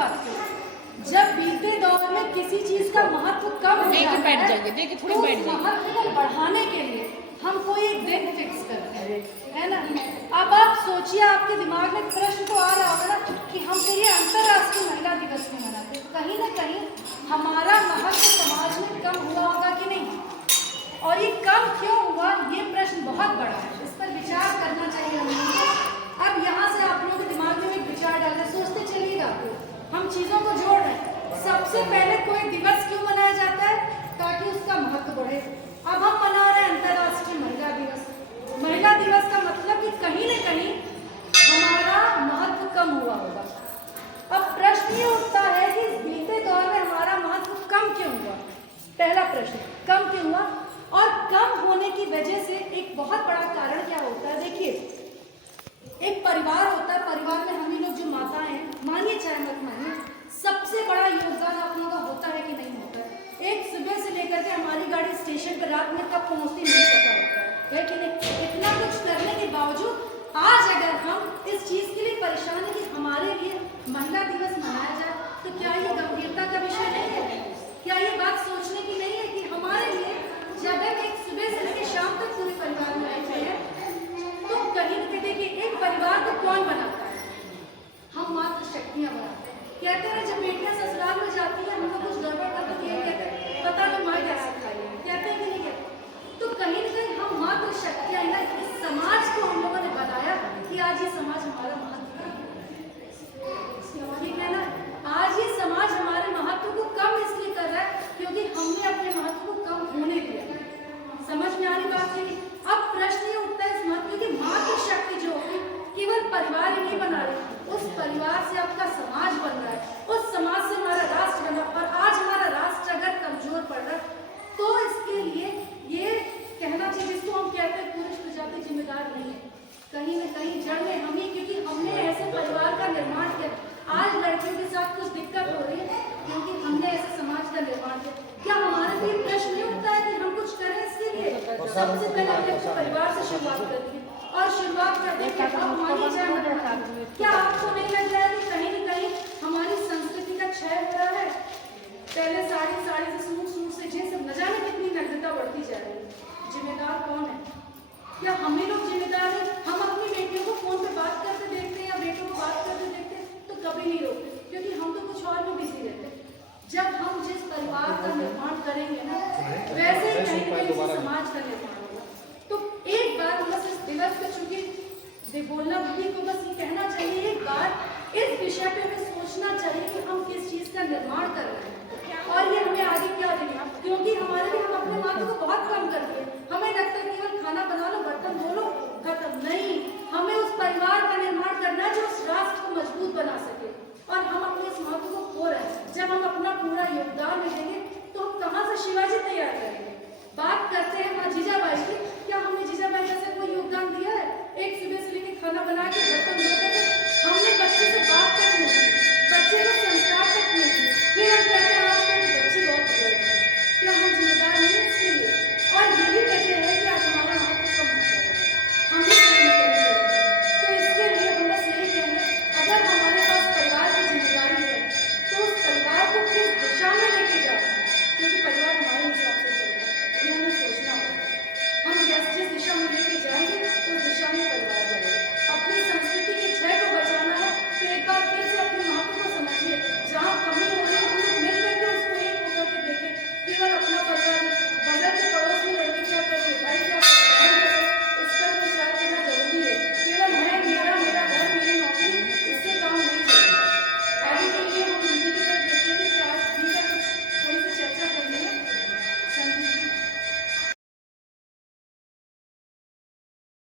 बात करूं, जब बीते दौर में किसी चीज का महत्व कम हो जाता है तो उस महत्व को बढ़ाने के लिए हम कोई एक दिन फिक्स करते हैं, है ना। अब आप सोचिए, आपके दिमाग में प्रश्न तो आ रहा होगा ना कि हम तो ये अंतर्राष्ट्रीय महिला दिवस में मनाते हैं, कहीं ना कहीं हमारा महत्व समाज में कम हुआ होगा कि नहीं, और ये कम क्यों हुआ, ये प्रश्न बहुत बड़ा है, इस पर विचार करना चाहिए हम लोगों को। अब यहाँ से आप लोगों के दिमाग में एक विचार डाल रहे, सोचते चलिएगा, हम चीज़ों को जोड़ रहे हैं। सबसे पहले कोई दिवस क्यों मनाया जाता है, ताकि उसका महत्व बढ़े। अब हम मना रहे हैं अंतर्राष्ट्रीय महिला दिवस। महिला दिवस का मतलब कि कहीं न कहीं हमारा महत्व कम हुआ होगा। अब प्रश्न ये उठता है कि बीते दौर में हमारा महत्व कम क्यों हुआ। पहला प्रश्न, कम क्यों हुआ, और कम होने की वजह से एक बहुत बड़ा कारण क्या होता है। देखिए, एक परिवार होता है, परिवार में हम ही लोग जो माता हैं, मानिए चाहे मत मानिए, सबसे बड़ा योगदान आप लोगों का होता है कि नहीं होता है। एक सुबह से लेकर के हमारी गाड़ी स्टेशन पर रात में कब पहुंचती नहीं पता होता है कि नहीं। इतना कुछ करने के बावजूद आज अगर हम इस चीज के लिए परेशान है कि हमारे लिए महिला दिवस मनाया जाए, तो क्या ये गंभीरता का विषय नहीं है? क्या ये बात सोचने की नहीं है कि हमारे लिए जब एक सुबह से लेकर शाम तक पूरे परिवार में रहते हैं, तो कहीं भी देखिए, एक परिवार को कौन बनाता है, हम मात्र शक्तियां बनाते हैं। कहते हैं जब बेटियां ससुराल में जाती हैं, हमको कुछ गड़बड़ कर तो ये कहते हैं पता नहीं माँ क्या सिखाई है, कहते हैं कि नहीं कहते। तो कहीं ना कहीं हम मात्र शक्तियां ना, इस समाज को हम लोगों ने बताया कि आज ये समाज हमारा महत्व ठीक है ना। आज ये समाज हमारे महत्व को कम इसलिए कर रहा है क्योंकि हमने अपने महत्व को कम होने दिया। समझ में आ रही बात है। अब प्रश्न ये उठता है इस महत्व की मातृ शक्ति जो होगी, केवल परिवार ही नहीं बना रहे, उस परिवार से आपका समाज बन रहा है, उस समाज से हमारा राष्ट्र बना। और आज हमारा राष्ट्र अगर कमजोर पड़ रहा है तो इसके लिए ये कहना चाहिए, जिसको हम कहते हैं पुरुष प्रजाति जिम्मेदार नहीं है, कहीं न कहीं जड़ में हम ही, क्योंकि हमने ऐसे परिवार का निर्माण किया। आज लड़कियों के साथ कुछ दिक्कत हो रही है क्योंकि हमने ऐसे समाज का निर्माण किया। क्या हमारे लिए प्रश्न नहीं उठता है कि हम कुछ करें इसके लिए? सबसे पहले हमने अपने परिवार से शुरुआत करती है, और शुरुआत करते हैं क्या आपको नहीं लग रहा है कि कहीं न कहीं हमारी संस्कृति का क्षय हो रहा है? पहले साड़ी से सूट से जींस, न जाने कितनी नग्नता बढ़ती जा रही है। जिम्मेदार कौन है? क्या हम ही लोग जिम्मेदार हैं? हम अपनी बेटियों को फोन पे बात करते देखते हैं या बेटों को बात करते देखते हैं तो कभी नहीं रोकते, क्योंकि हम तो कुछ और भी बिजी रहते हैं। जब हम जिस परिवार का निर्माण करेंगे ना, वैसे ही कहीं ना कहीं समाज का निर्माण होगा। तो एक बात बस इस दिवस पे, चूंकि बोलना भी को बस ये कहना चाहिए, एक बार इस विषय पे हमें सोचना चाहिए कि हम किस चीज का निर्माण कर रहे हैं और ये हमें आगे क्या देगा। क्योंकि हमारे लिए हम अपने महत्व को बहुत कम कर दिए। हमें लगता है केवल खाना बना लो, बर्तन धो लो, खत्म। नहीं,